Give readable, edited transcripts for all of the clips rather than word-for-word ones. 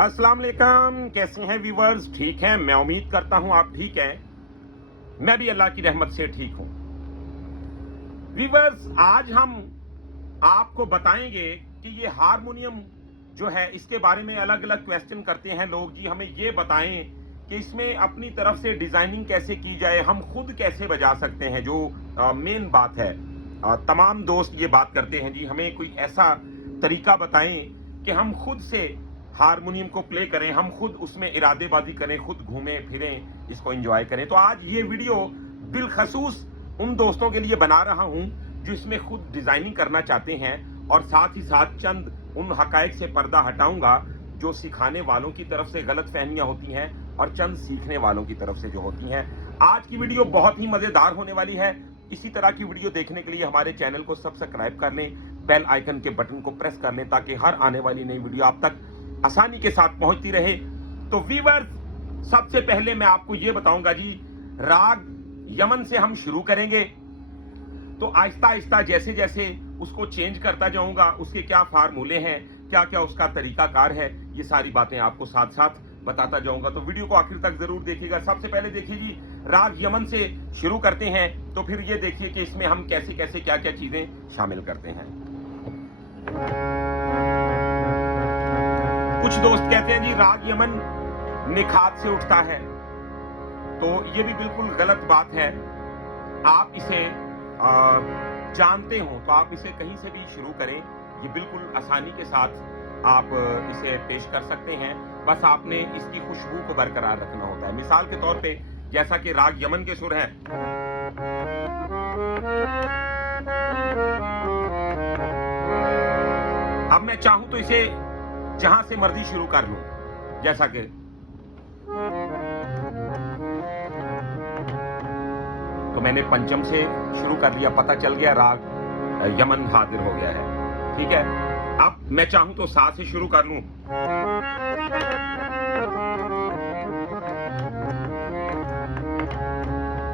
अस्सलाम वालेकुम, कैसे हैं व्यूवर्स? ठीक हैं, मैं उम्मीद करता हूं आप ठीक हैं। मैं भी अल्लाह की रहमत से ठीक हूं। व्यूवर्स, आज हम आपको बताएंगे कि ये हारमोनियम जो है इसके बारे में अलग अलग क्वेश्चन करते हैं लोग। जी हमें ये बताएं कि इसमें अपनी तरफ से डिजाइनिंग कैसे की जाए, हम खुद कैसे बजा सकते हैं, जो मेन बात है। तमाम दोस्त ये बात करते हैं जी हमें कोई ऐसा तरीका बताएं कि हम खुद से हारमोनियम को प्ले करें, हम खुद उसमें इरादेबाजी करें, खुद घूमें फिरें, इसको एंजॉय करें। तो आज ये वीडियो बिलखसूस उन दोस्तों के लिए बना रहा हूं जो इसमें खुद डिजाइनिंग करना चाहते हैं, और साथ ही साथ चंद उन हकायक से पर्दा हटाऊंगा जो सिखाने वालों की तरफ से गलत फहमियां होती हैं और चंद सीखने वालों की तरफ से जो होती हैं। आज की वीडियो बहुत ही मजेदार होने वाली है। इसी तरह की वीडियो देखने के लिए हमारे चैनल को सब्सक्राइब कर लें, बेल आइकन के बटन को प्रेस कर लें ताकि हर आने वाली नई वीडियो आप तक आसानी के साथ पहुंचती रहे। तो व्यूअर्स, सबसे पहले मैं आपको यह बताऊंगा जी, राग यमन से हम शुरू करेंगे। तो आहिस्ता आहिस्ता जैसे जैसे उसको चेंज करता जाऊंगा, उसके क्या फार्मूले हैं, क्या क्या उसका तरीकाकार है, ये सारी बातें आपको साथ साथ बताता जाऊंगा। तो वीडियो को आखिर तक जरूर देखिएगा। सबसे पहले देखिए जी, राग यमन से शुरू करते हैं, तो फिर ये देखिए कि इसमें हम कैसे कैसे क्या क्या चीजें शामिल करते हैं। कुछ दोस्त कहते हैं जी राग यमन निखात से उठता है, तो ये भी बिल्कुल गलत बात है। आप इसे जानते हो तो आप इसे कहीं से भी शुरू करें, ये बिल्कुल आसानी के साथ आप इसे पेश कर सकते हैं। बस आपने इसकी खुशबू को बरकरार रखना होता है। मिसाल के तौर पे जैसा कि राग यमन के सुर हैं, अब मैं चाहूं तो इसे जहां से मर्जी शुरू कर लूं, जैसा कि तो मैंने पंचम से शुरू कर लिया, पता चल गया राग यमन हाजिर हो गया है। ठीक है, अब मैं चाहूं तो सा से शुरू कर लूं,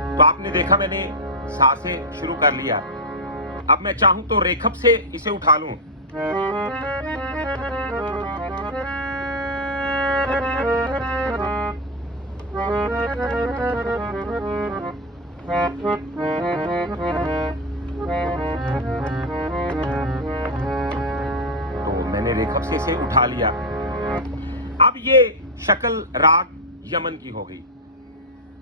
तो आपने देखा मैंने सा से शुरू कर लिया। अब मैं चाहूं तो रेखप से इसे उठा लूं, तो मैंने रेखप से इसे उठा लिया। अब ये शक्ल राग यमन की हो गई।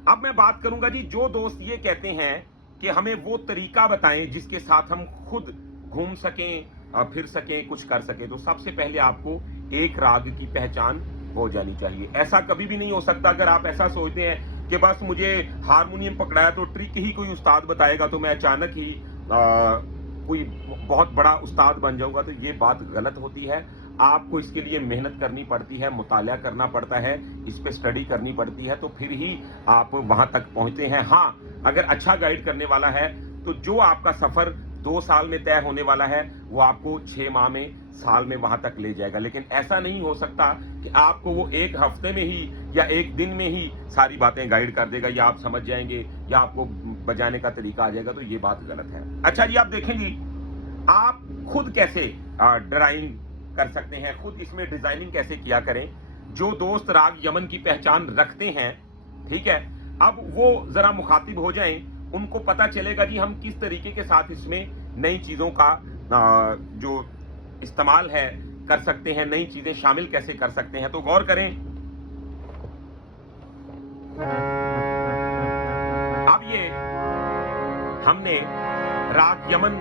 अब मैं बात करूंगा जी, जो दोस्त ये कहते हैं कि हमें वो तरीका बताएं जिसके साथ हम खुद घूम सकें, फिर सकें, कुछ कर सकें, तो सबसे पहले आपको एक राग की पहचान हो जानी चाहिए। ऐसा कभी भी नहीं हो सकता अगर आप ऐसा सोचते हैं कि बस मुझे हारमोनियम पकड़ाया तो ट्रिक ही कोई उस्ताद बताएगा तो मैं अचानक ही कोई बहुत बड़ा उस्ताद बन जाऊंगा, तो ये बात गलत होती है। आपको इसके लिए मेहनत करनी पड़ती है, मुताला करना पड़ता है, इस पे स्टडी करनी पड़ती है, तो फिर ही आप वहां तक पहुंचते हैं। हाँ, अगर अच्छा गाइड करने वाला है तो जो आपका सफर 2 साल में तय होने वाला है वो आपको 6 माह में, साल में वहां तक ले जाएगा। लेकिन ऐसा नहीं हो सकता कि आपको वो 1 हफ्ते में ही या 1 दिन में ही सारी बातें गाइड कर देगा, या आप समझ जाएंगे, या आपको बजाने का तरीका आ जाएगा, तो ये बात गलत है। अच्छा जी, आप देखेंगे आप खुद कैसे ड्राइंग कर सकते हैं, खुद इसमें डिजाइनिंग कैसे किया करें। जो दोस्त राग यमन की पहचान रखते हैं, ठीक है, अब वो जरा मुखातिब हो जाएं, उनको पता चलेगा जी हम किस तरीके के साथ इसमें नई चीजों का जो इस्तेमाल है कर सकते हैं, नई चीजें शामिल कैसे कर सकते हैं। तो गौर करें, अब ये हमने राग यमन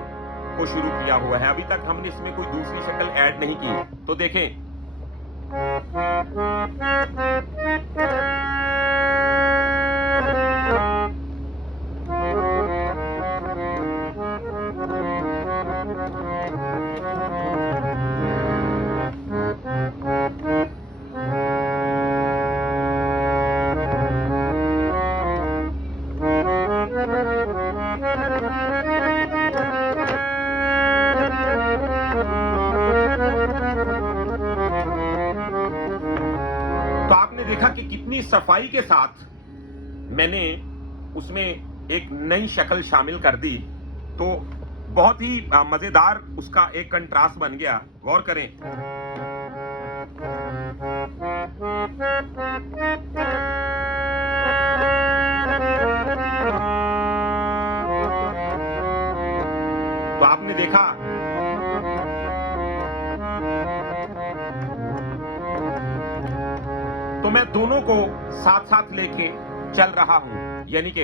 को शुरू किया हुआ है, अभी तक हमने इसमें कोई दूसरी शक्ल ऐड नहीं की। तो देखें, तो आपने देखा कि कितनी सफाई के साथ मैंने उसमें एक नई शक्ल शामिल कर दी। तो बहुत ही मजेदार उसका एक कंट्रास्ट बन गया। गौर करें, तो आपने देखा तो मैं दोनों को साथ साथ लेके चल रहा हूं, यानी कि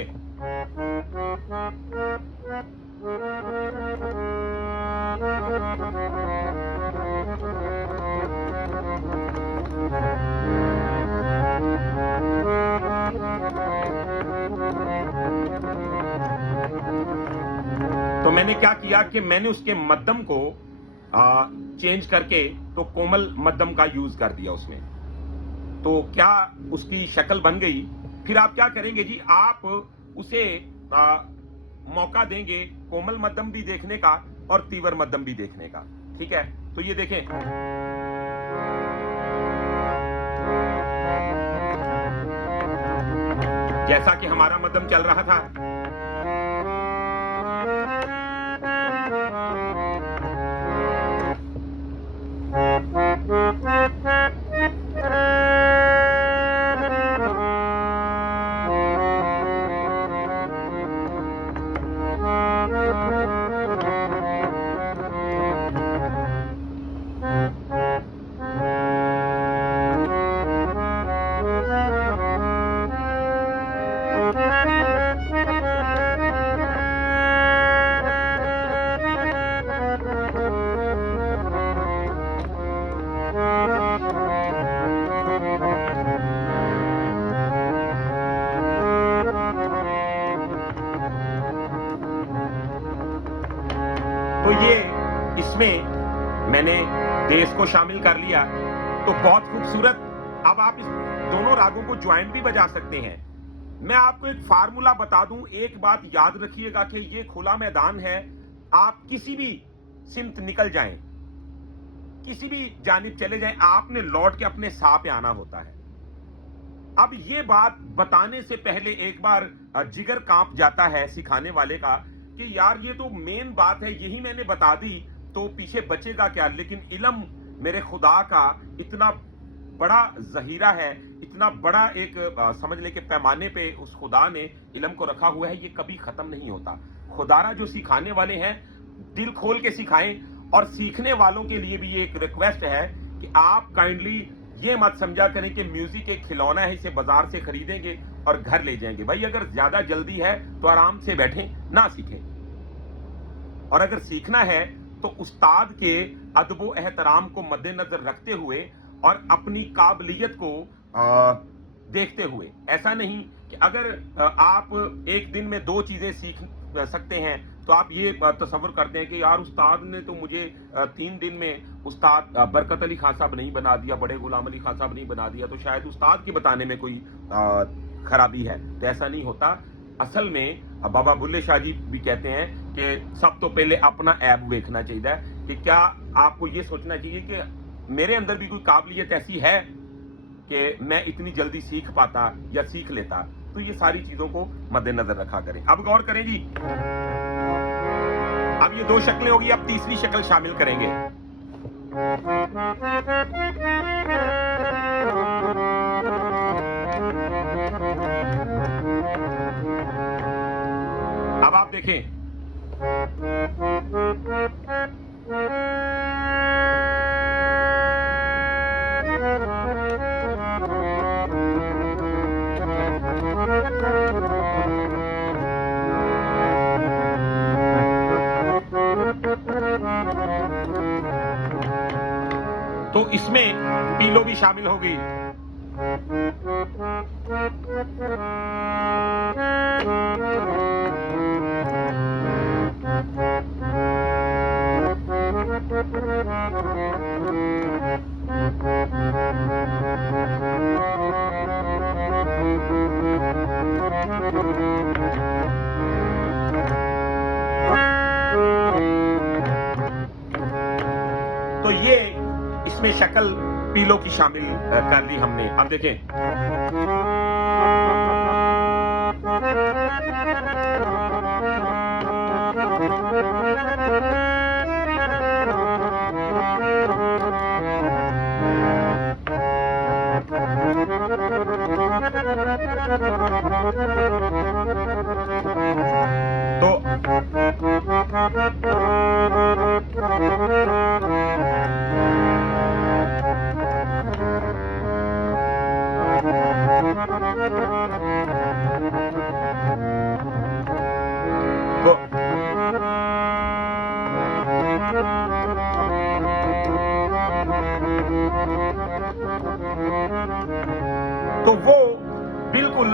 तो मैंने क्या किया कि मैंने उसके मध्यम को चेंज करके तो कोमल मध्यम का यूज कर दिया उसमें। तो क्या उसकी शक्ल बन गई। फिर आप क्या करेंगे जी, आप उसे मौका देंगे कोमल मध्यम भी देखने का और तीव्र मध्यम भी देखने का। ठीक है, तो ये देखें, जैसा कि हमारा मध्यम चल रहा था, तो ये इसमें मैंने देश को शामिल कर लिया, तो बहुत खूबसूरत। अब आप इस दोनों रागों को ज्वाइंट भी बजा सकते हैं। मैं आपको एक फार्मूला बता दूं, एक बात याद रखिएगा कि ये खुला मैदान है, आप किसी भी सिमत निकल जाएं, किसी भी जानिब चले जाएं, आपने लौट के अपने सा पे आना होता है। अब ये बात बताने से पहले एक बार जिगर कांप जाता है सिखाने वाले का कि यार ये तो मेन बात है, यही मैंने बता दी तो पीछे बचेगा क्या। लेकिन इल्म मेरे खुदा का इतना बड़ा जहीरा है, इतना बड़ा एक समझ ले के पैमाने पे उस खुदा ने इल्म को रखा हुआ है, ये कभी खत्म नहीं होता। खुदारा जो सिखाने वाले हैं दिल खोल के सिखाएं। और सीखने वालों के लिए भी ये एक रिक्वेस्ट है कि आप काइंडली ये मत समझा करें कि म्यूजिक एक खिलौना है, इसे बाजार से खरीदेंगे और घर ले जाएंगे। भाई अगर ज्यादा जल्दी है तो आराम से बैठें, ना सीखें। और अगर सीखना है तो उस्ताद के अदब एहतराम को मद्देनजर रखते हुए और अपनी काबिलियत को देखते हुए। ऐसा नहीं कि अगर आप एक दिन में 2 चीजें सीख सकते हैं तो आप ये तसव्वुर करते हैं कि यार उस्ताद ने तो मुझे 3 दिन में उस्ताद बरकत अली खान साहब नहीं बना दिया, बड़े गुलाम अली खान साहब नहीं बना दिया, तो शायद उस्ताद के बताने में कोई खराबी है। तो ऐसा नहीं होता। असल में बाबा बुल्ले शाह जी भी कहते हैं कि सब तो पहले अपना ऐब देखना चाहिए कि क्या आपको ये सोचना चाहिए कि मेरे अंदर भी कोई काबिलियत ऐसी है कि मैं इतनी जल्दी सीख पाता या सीख लेता। तो ये सारी चीजों को मद्देनजर रखा करें। अब गौर करें जी, अब ये 2 शक्लें होगी, अब तीसरी शक्ल शामिल करेंगे। अब आप देखें, तो इसमें पीलो भी शामिल हो गई। तो ये इसमें शक्ल पीलो की शामिल कर ली हमने। अब देखें, तो तो वो बिल्कुल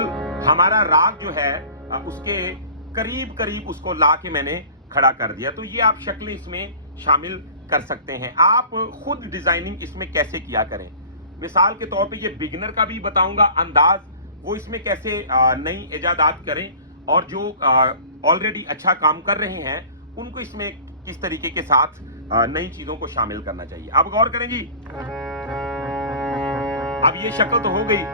हमारा राग जो है उसके करीब करीब उसको ला के मैंने खड़ा कर दिया। तो ये आप शक्लें इसमें शामिल कर सकते हैं। आप खुद डिजाइनिंग इसमें कैसे किया करें। मिसाल के तौर पे ये बिगिनर का भी बताऊंगा अंदाज, वो इसमें कैसे नई इजादात करें, और जो ऑलरेडी अच्छा काम कर रहे हैं उनको इसमें किस तरीके के साथ नई चीजों को शामिल करना चाहिए। आप गौर करें जी, अब ये शक्ल तो हो गई,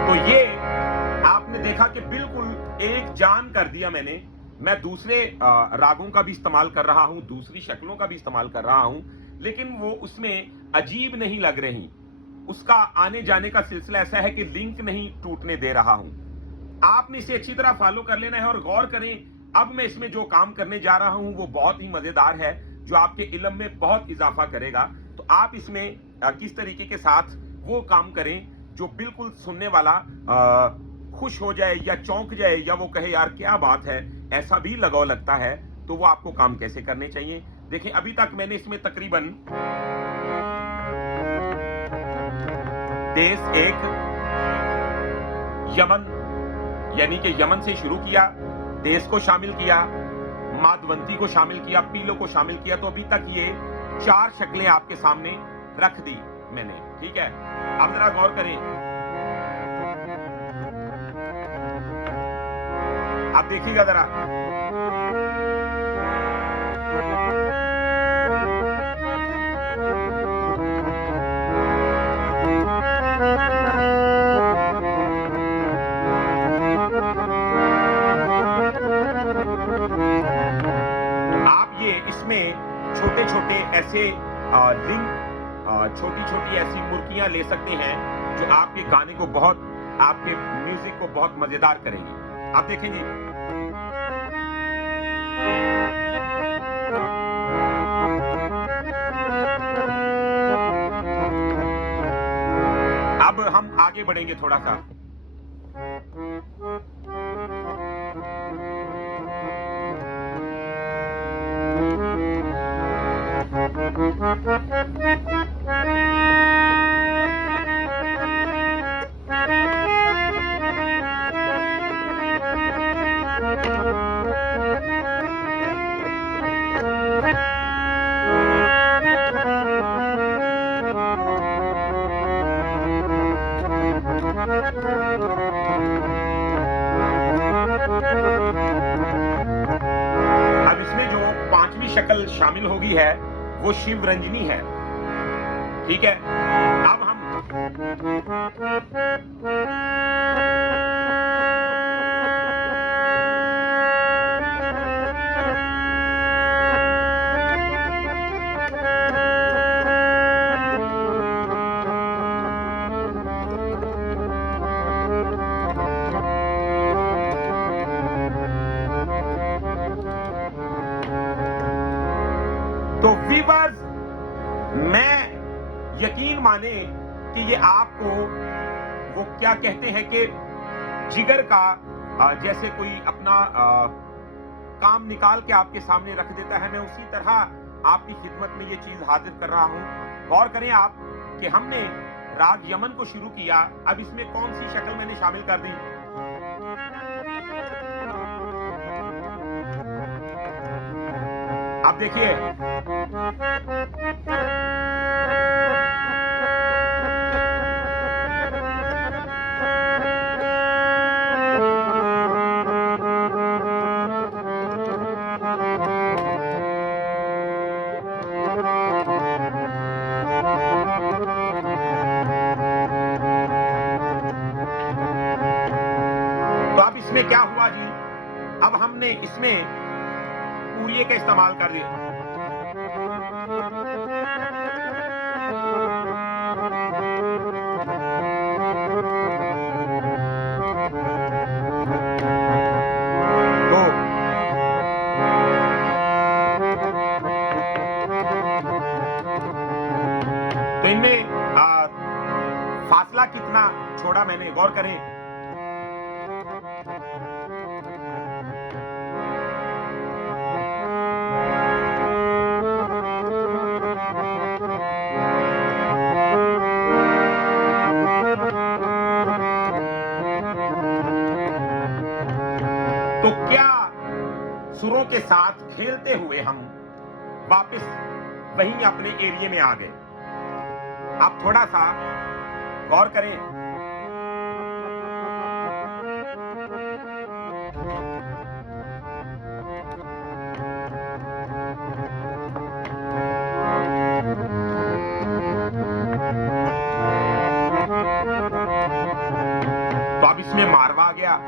तो ये आपने देखा कि बिल्कुल एक जान कर दिया मैंने। मैं दूसरे रागों का भी इस्तेमाल कर रहा हूं, दूसरी शक्लों का भी इस्तेमाल कर रहा हूं, लेकिन वो उसमें अजीब नहीं लग रही। उसका आने जाने का सिलसिला ऐसा है कि लिंक नहीं टूटने दे रहा हूं। आपने इसे अच्छी तरह फॉलो कर लेना है और गौर करें। अब मैं इसमें जो काम करने जा रहा हूं वो बहुत ही मजेदार है, जो आपके इल्म में बहुत इजाफा करेगा। तो आप इसमें किस तरीके के साथ वो काम करें जो बिल्कुल सुनने वाला खुश हो जाए या चौंक जाए, या वो कहे यार क्या बात है, ऐसा भी लगाव लगता है। तो वो आपको काम कैसे करने चाहिए। देखें, अभी तक मैंने इसमें तकरीबन देश एक, यमन यानी कि यमन से शुरू किया, देश को शामिल किया, माधवंती को शामिल किया, पीलो को शामिल किया। तो अभी तक ये 4 शक्लें आपके सामने रख दी मैंने, ठीक है। अब जरा गौर करें, आप देखिएगा जरा, आप ये इसमें छोटे छोटे ऐसे लिंक, छोटी छोटी ऐसी मुर्गियां ले सकते हैं जो आपके गाने को बहुत, आपके म्यूजिक को बहुत मजेदार करेंगी। आप देखें जी, अब हम आगे बढ़ेंगे थोड़ा सा। अब इसमें जो 5वीं शक्ल शामिल होगी है वो शिव रंजनी है, ठीक है। अब हम तो वीवर्स, मैं यकीन माने कि ये आपको वो क्या कहते हैं कि जिगर का जैसे कोई अपना काम निकाल के आपके सामने रख देता है, मैं उसी तरह आपकी खिदमत में ये चीज हाजिर कर रहा हूं। गौर करें आप कि हमने राग यमन को शुरू किया, अब इसमें कौन सी शक्ल मैंने शामिल कर दी। अब देखिए, तो अब इसमें क्या हुआ जी, अब हमने इसमें पूरिये का इस्तेमाल कर दिया। तो इनमें फासला कितना छोड़ा मैंने, गौर करें। तो क्या सुरों के साथ खेलते हुए हम वापस वहीं अपने एरिया में आ गए। आप थोड़ा सा गौर करें। तो अब इसमें मारवा आ गया।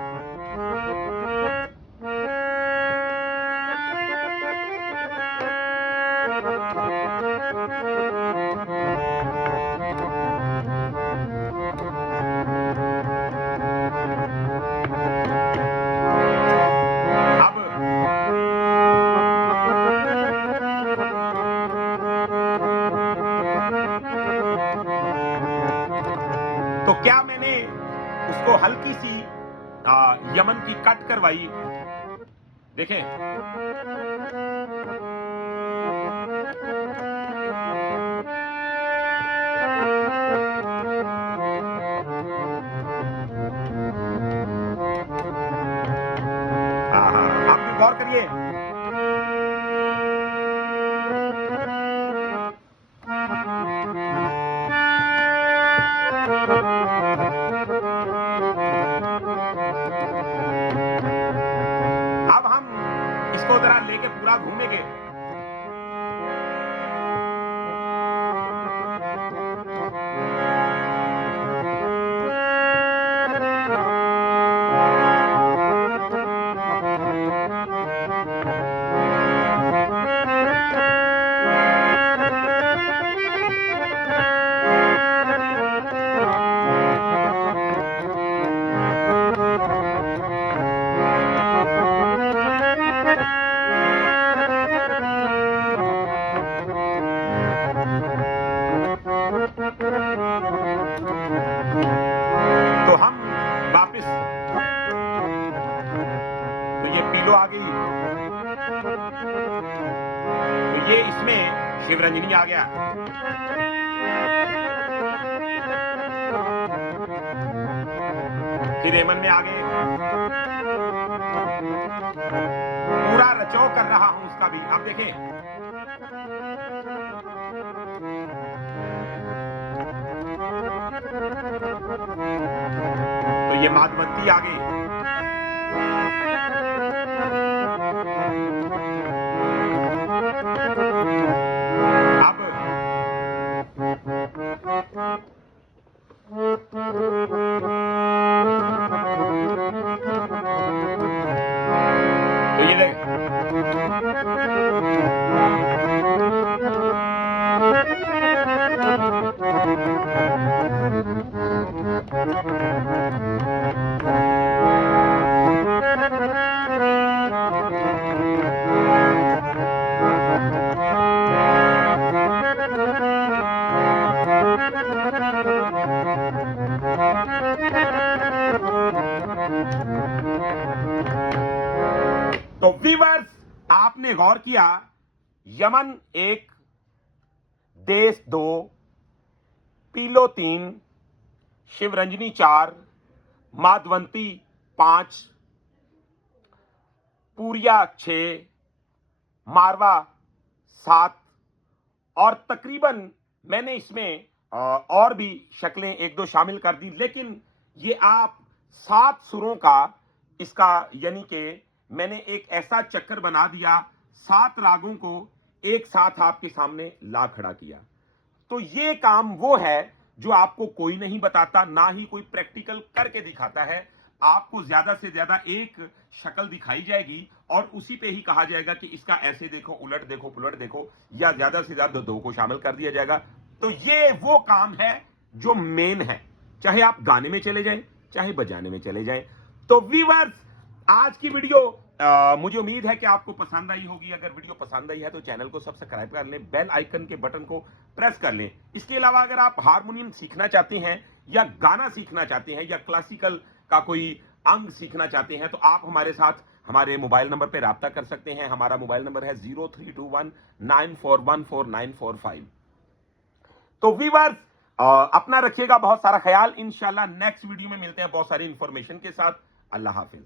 तो क्या मैंने उसको हल्की सी यमन की कट करवाई, देखें। आप भी गौर करिए। अब हम इसको जरा लेके पूरा घूमेंगे। तो हम वापस, तो ये पीलो आ गई, तो ये इसमें शिवरंजनी आ गया। फिर एमन में आ गए। पूरा रचो कर रहा हूं उसका भी। अब देखें, तो ये माधवंती आ गई। अब तो ये देख, आपने गौर किया, यमन 1, देश 2, पीलो 3, शिवरंजनी 4, माधवंती 5, पूरिया 6, मारवा 7, और तकरीबन मैंने इसमें और भी शक्लें 1-2 शामिल कर दी, लेकिन ये आप 7 सुरों का इसका यानी कि मैंने एक ऐसा चक्कर बना दिया, 7 रागों को एक साथ आपके सामने ला खड़ा किया। तो ये काम वो है जो आपको कोई नहीं बताता, ना ही कोई प्रैक्टिकल करके दिखाता है। आपको ज्यादा से ज्यादा एक शक्ल दिखाई जाएगी और उसी पे ही कहा जाएगा कि इसका ऐसे देखो, उलट देखो, पुलट देखो, या ज्यादा से ज्यादा 2 को शामिल कर दिया जाएगा। तो ये वो काम है जो मेन है, चाहे आप गाने में चले जाएं, चाहे बजाने में चले जाएं। तो व्यूअर्स, आज की वीडियो मुझे उम्मीद है कि आपको पसंद आई होगी। अगर वीडियो पसंद आई है तो चैनल को सब्सक्राइब कर लें, बेल आइकन के बटन को प्रेस कर लें। इसके अलावा अगर आप हारमोनियम सीखना चाहते हैं या गाना सीखना चाहते हैं या क्लासिकल का कोई अंग सीखना चाहते हैं तो आप हमारे साथ हमारे मोबाइल नंबर पर राब्ता कर सकते हैं। हमारा मोबाइल नंबर है 0321941445। तो व्यूअर्स, अपना रखिएगा बहुत सारा ख्याल। इंशाल्लाह नेक्स्ट वीडियो में मिलते हैं बहुत सारी इंफॉर्मेशन के साथ। अल्लाह हाफिज।